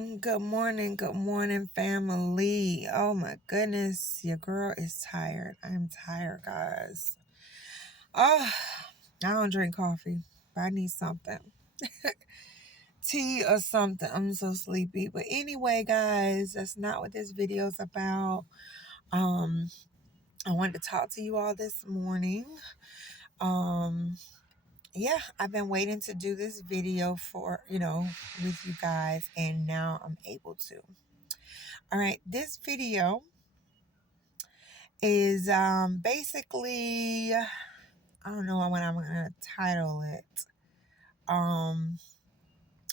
Good morning, family. Oh my goodness, your girl is tired. I'm tired, guys. Oh, I don't drink coffee, but I need something. Tea or something. I'm so sleepy. But anyway, guys, that's not what this video is about. Um, I wanted to talk to you all this morning. Um, yeah, I've been waiting to do this video for, with you guys, and now I'm able to. All right, this video is basically, I don't know what I'm gonna title it. Um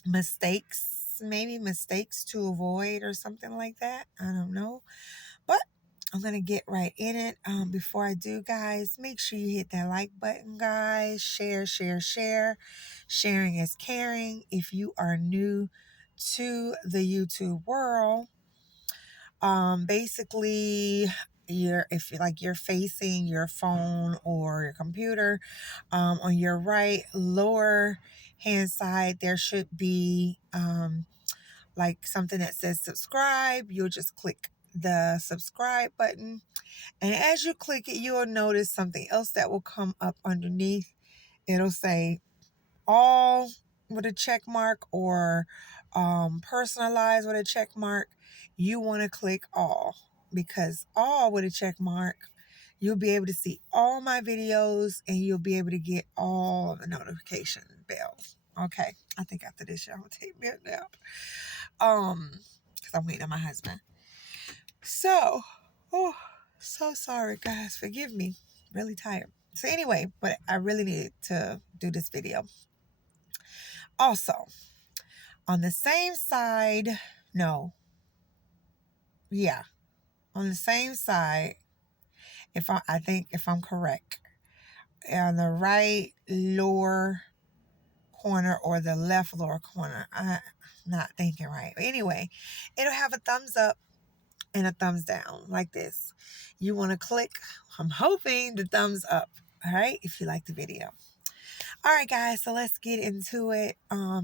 Mistakes, maybe mistakes to avoid or something like that. I don't know. But I'm gonna get right in it. Before I do, guys, make sure you hit that like button, guys. Share, share, share. Sharing is caring. If you are new to the YouTube world, basically you're facing your phone or your computer, on your right lower hand side there should be like something that says subscribe. You'll just click the subscribe button, and as you click it, you'll notice something else that will come up underneath. It'll say all with a check mark, or personalized with a check mark. You want to click all, because all with a check mark, you'll be able to see all my videos and you'll be able to get all the notification bells. Okay, I think after this y'all will take me a nap. Because I'm waiting on my husband. So, oh, so sorry, guys. Forgive me. Really tired. So anyway, but I really needed to do this video. Also, on the same side, no, yeah, on the same side, I think if I'm correct, on the right lower corner or the left lower corner, I'm not thinking right. But anyway, it'll have a thumbs up and a thumbs down like this. You want to click, I'm hoping, the thumbs up. All right, if you like the video. All right, guys, so let's get into it. I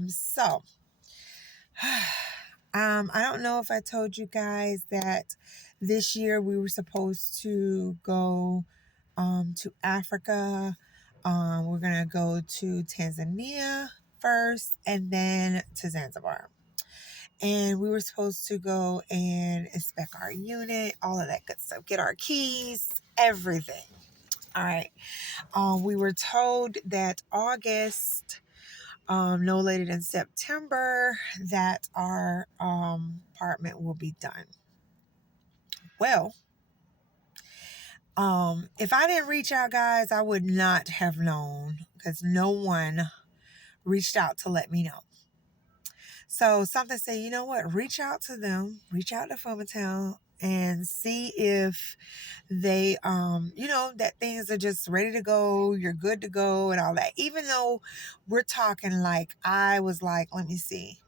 don't know if I told you guys that this year we were supposed to go to Africa. We're going to go to Tanzania first and then to Zanzibar. And we were supposed to go and inspect our unit, all of that good stuff, get our keys, everything. All right. We were told that August, no later than September, that our apartment will be done. Well, if I didn't reach out, guys, I would not have known, because no one reached out to let me know. So something said, you know what, reach out to them, reach out to Fomatel and see if they, that things are just ready to go, you're good to go and all that. Even though we're talking, like, I was like, let me see.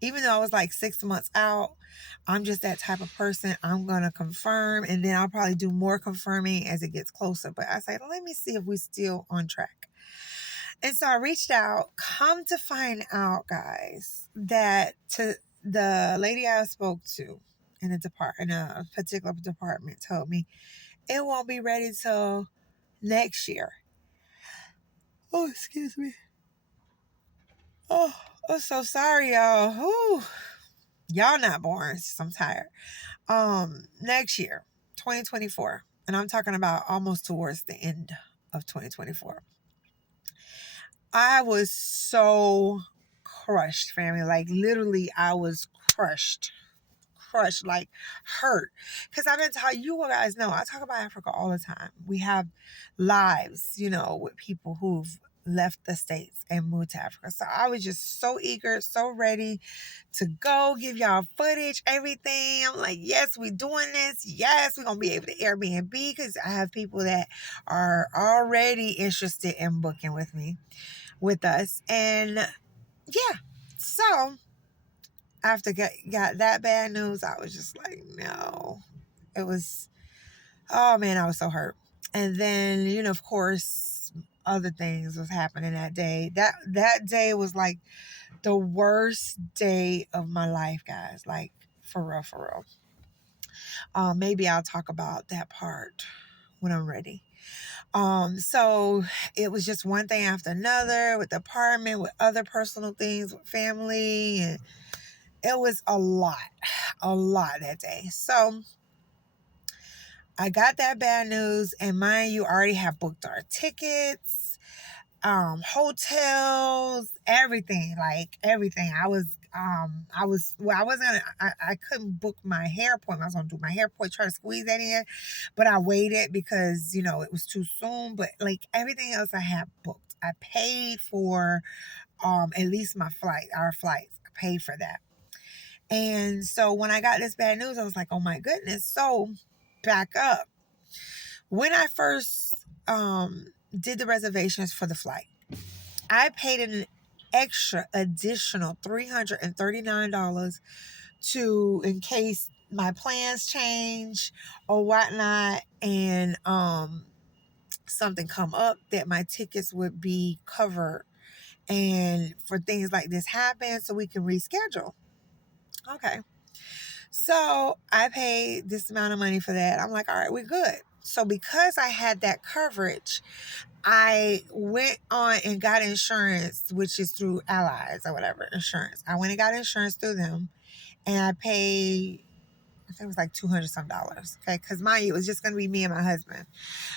Even though I was like 6 months out, I'm just that type of person. I'm going to confirm, and then I'll probably do more confirming as it gets closer. But I said, let me see if we're still on track. And so I reached out. Come to find out, guys, that to the lady I spoke to in a particular department told me it won't be ready till next year. Oh, excuse me. Oh, I'm so sorry, y'all. Whew. Y'all not born, so I'm tired. Next year, 2024, and I'm talking about almost towards the end of 2024. I was so crushed, family. Like, literally, I was crushed, like hurt. Because I've been telling you guys know, I talk about Africa all the time. We have lives, with people who've left the States and moved to Africa. So I was just so eager, so ready to go give y'all footage, everything. I'm like, yes, we doing this. Yes, we're going to be able to Airbnb, because I have people that are already interested in booking with us. And yeah, so after got that bad news, I was just like, no. It was, oh man, I was so hurt. And then, of course, other things was happening that day. That day was like The worst day of my life, guys. Like, for real, for real. Maybe I'll talk about that part when I'm ready. So it was just one thing after another with the apartment, with other personal things, with family, and it was a lot that day. So I got that bad news, and mind you, already have booked our tickets, hotels, everything, like everything. I wasn't gonna, I couldn't book my hair appointment. I was gonna do my hair appointment, try to squeeze that in, but I waited because, it was too soon. But like everything else I had booked, I paid for, at least our flights. I paid for that. And so when I got this bad news, I was like, oh my goodness. So back up. When I first did the reservations for the flight, I paid an additional $339 in case my plans change or whatnot, and something come up, that my tickets would be covered, and for things like this happen, so we can reschedule. Okay. So I paid this amount of money for that. I'm like, all right, we're good. So because I had that coverage, I went on and got insurance, which is through Allies or whatever insurance. I went and got insurance through them, and I paid, I think it was like $200 some dollars. Okay, because mind you, it was just going to be me and my husband.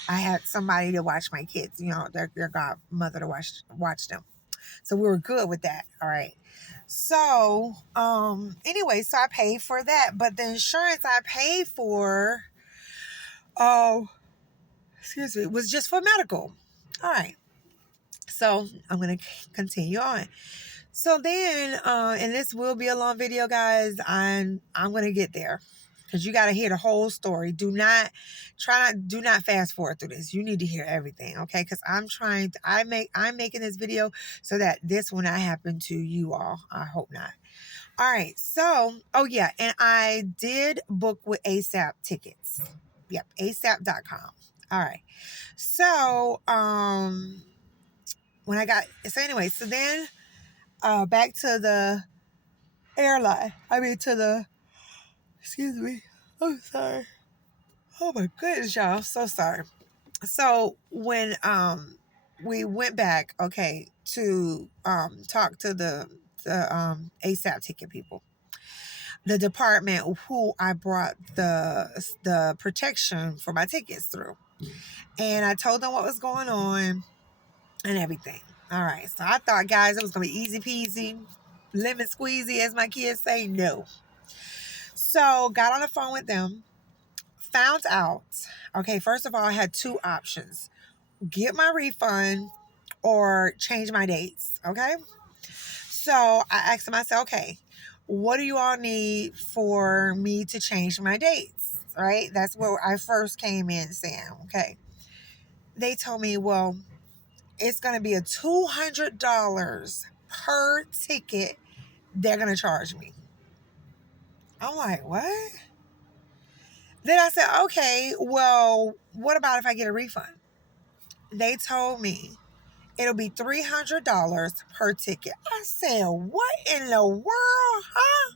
I had somebody to watch my kids, their godmother to watch them. So we were good with that. All right. So, anyway, so I paid for that, but the insurance I paid for, oh, excuse me, was just for medical. All right. So I'm going to continue on. So then, and this will be a long video, guys. I'm going to get there, because you got to hear the whole story. Do not fast forward through this. You need to hear everything. Okay. Cause I'm making this video so that this will not happen to you all. I hope not. All right. So, oh yeah. And I did book with ASAP tickets. Yep. ASAP.com. All right. So, so then, back to the airline. Excuse me. I'm sorry. Oh my goodness, y'all. I'm so sorry. So when we went back, okay, to talk to the ASAP ticket people, the department who I brought the protection for my tickets through, and I told them what was going on and everything. All right, so I thought, guys, it was gonna be easy peasy, lemon squeezy, as my kids say. No. So got on the phone with them, found out, okay, first of all, I had two options: get my refund or change my dates. Okay. So I asked them, I said, okay, what do you all need for me to change my dates? Right. That's what I first came in saying. Okay. They told me, well, it's going to be a $200 per ticket they're going to charge me. I'm like, what? Then I said, okay, well, what about if I get a refund? They told me it'll be $300 per ticket. I said, what in the world, huh?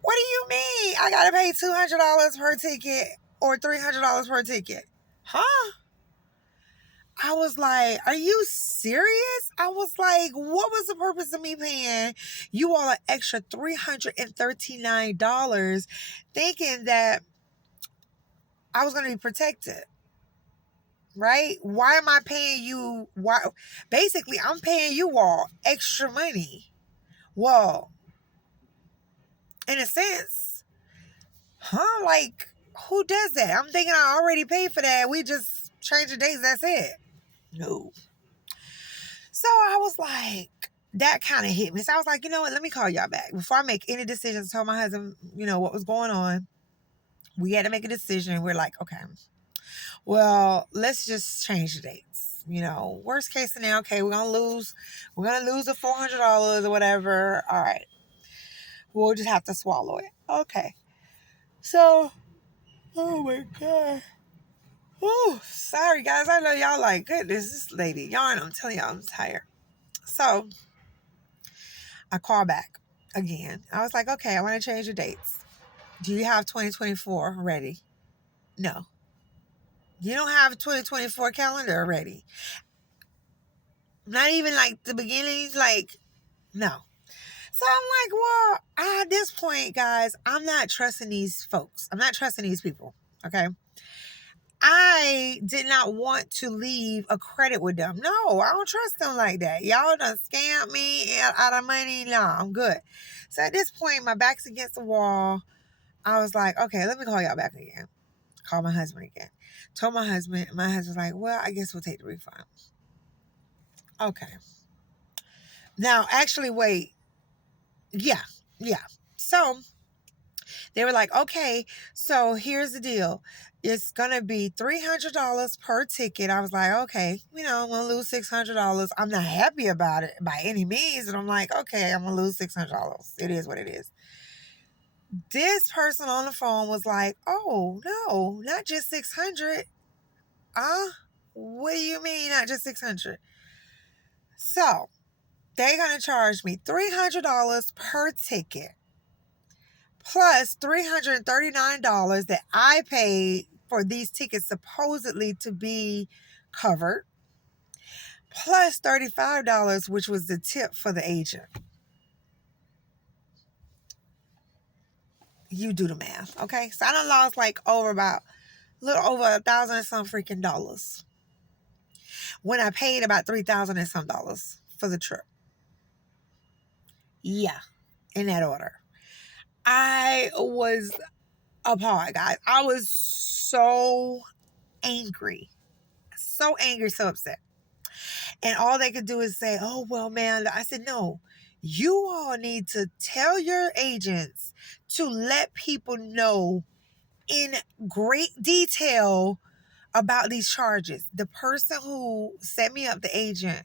What do you mean? I got to pay $200 per ticket or $300 per ticket? Huh? I was like, are you serious? I was like, what was the purpose of me paying you all an extra $339 thinking that I was going to be protected? Right? Why am I paying you? Why? Basically, I'm paying you all extra money. Well, in a sense, huh? Like, who does that? I'm thinking I already paid for that. We just change the dates. That's it. No. So I was like, that kind of hit me. So I was like, you know what? Let me call y'all back. Before I make any decisions, tell my husband, what was going on. We had to make a decision. We're like, okay, well, let's just change the dates. Worst case scenario, okay, we're gonna lose the $400 or whatever. All right, we'll just have to swallow it. Okay. So, oh my god. Oh, sorry guys. I know y'all like, goodness, this lady yarn. I'm telling y'all, I'm tired. So I call back again. I was like, okay, I want to change the dates. Do you have 2024 ready? No. You don't have a 2024 calendar ready. Not even like the beginnings, like, no. So I'm like, well, at this point, guys, I'm not trusting these folks. I'm not trusting these people. Okay. I did not want to leave a credit with them. No, I don't trust them like that. Y'all done scammed me out of money. No, I'm good. So at this point, my back's against the wall. I was like, okay, let me call y'all back again. Call my husband again. Told my husband was like, well, I guess we'll take the refund. Okay. Now, actually, wait. Yeah. So they were like, okay, so here's the deal. It's going to be $300 per ticket. I was like, okay, I'm going to lose $600. I'm not happy about it by any means. And I'm like, okay, I'm going to lose $600. It is what it is. This person on the phone was like, oh, no, not just 600. What do you mean not just 600? So they're going to charge me $300 per ticket plus $339 that I paid for these tickets supposedly to be covered, plus $35, which was the tip for the agent. You do the math, okay? So I done lost like a little over $1,000 and some freaking dollars when I paid about $3,000 and some dollars for the trip. Yeah, in that order. I was appalled, guys. I was so angry. So angry, so upset. And all they could do is say, oh, well, man. I said, no, you all need to tell your agents to let people know in great detail about these charges. The person who set me up, the agent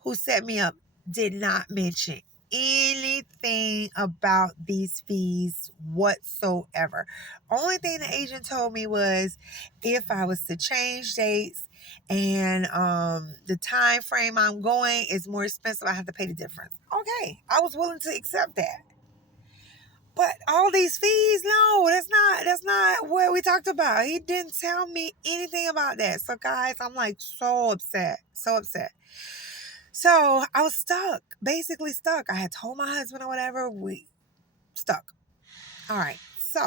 who set me up, did not mention anything about these fees whatsoever. Only thing the agent told me was if I was to change dates and the time frame I'm going is more expensive, I have to pay the difference. Okay, I was willing to accept that. But all these fees, no, that's not what we talked about. He didn't tell me anything about that. So guys, I'm like so upset. So I was stuck, basically stuck. I had told my husband or whatever, we stuck. All right. So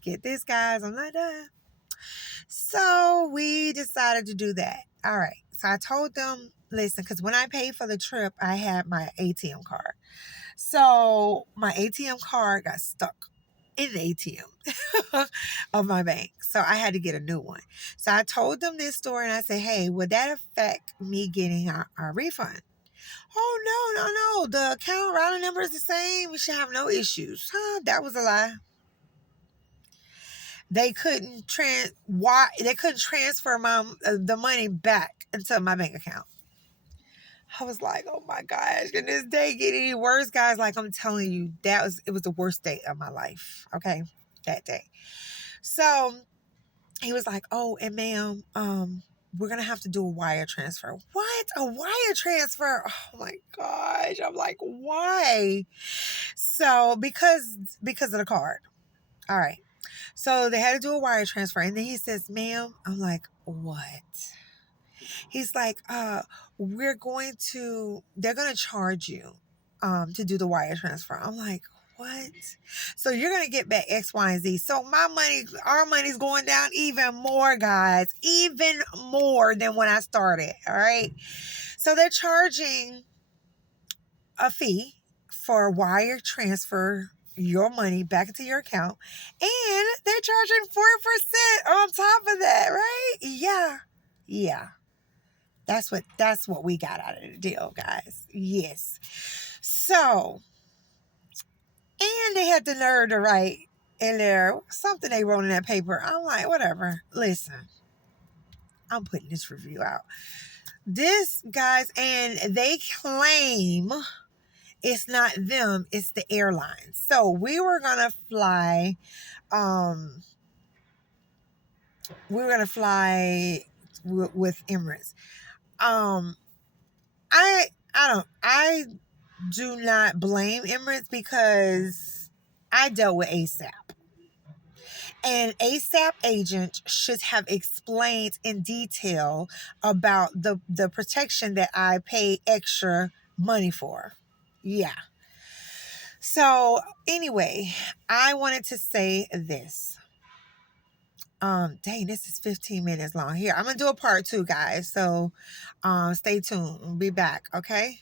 get this, guys, I'm not done. So we decided to do that. All right. So I told them, listen, because when I paid for the trip, I had my ATM card. So my ATM card got stuck in the ATM of my bank. So I had to get a new one. So I told them this story and I said, hey, would that affect me getting our refund? Oh, no. The account routing number is the same. We should have no issues. That was a lie. They couldn't transfer the money back into my bank account. I was like, oh my gosh, can this day get any worse, guys? Like I'm telling you, it was the worst day of my life. Okay, that day. So he was like, oh, and ma'am, we're gonna have to do a wire transfer. What? A wire transfer? Oh my gosh. I'm like, why? So because of the card. All right. So they had to do a wire transfer. And then he says, ma'am, I'm like, what? He's like, they're going to charge you to do the wire transfer. I'm like, what? So you're going to get back X, Y, and Z. So our money's going down even more, guys, even more than when I started. All right. So they're charging a fee for wire transfer your money back into your account. And they're charging 4% on top of that, right? Yeah. That's what we got out of the deal, guys. Yes. So, and they had the nerve to write in there something they wrote in that paper. I'm like, whatever. Listen, I'm putting this review out. This, guys, and they claim it's not them, it's the airline. So we were gonna fly. With Emirates. I do not blame Emirates because I dealt with ASAP. And ASAP agent should have explained in detail about the protection that I pay extra money for. Yeah. So anyway, I wanted to say this. Dang, this is 15 minutes long. Here, I'm gonna do a part 2, guys. So stay tuned. We'll be back, okay?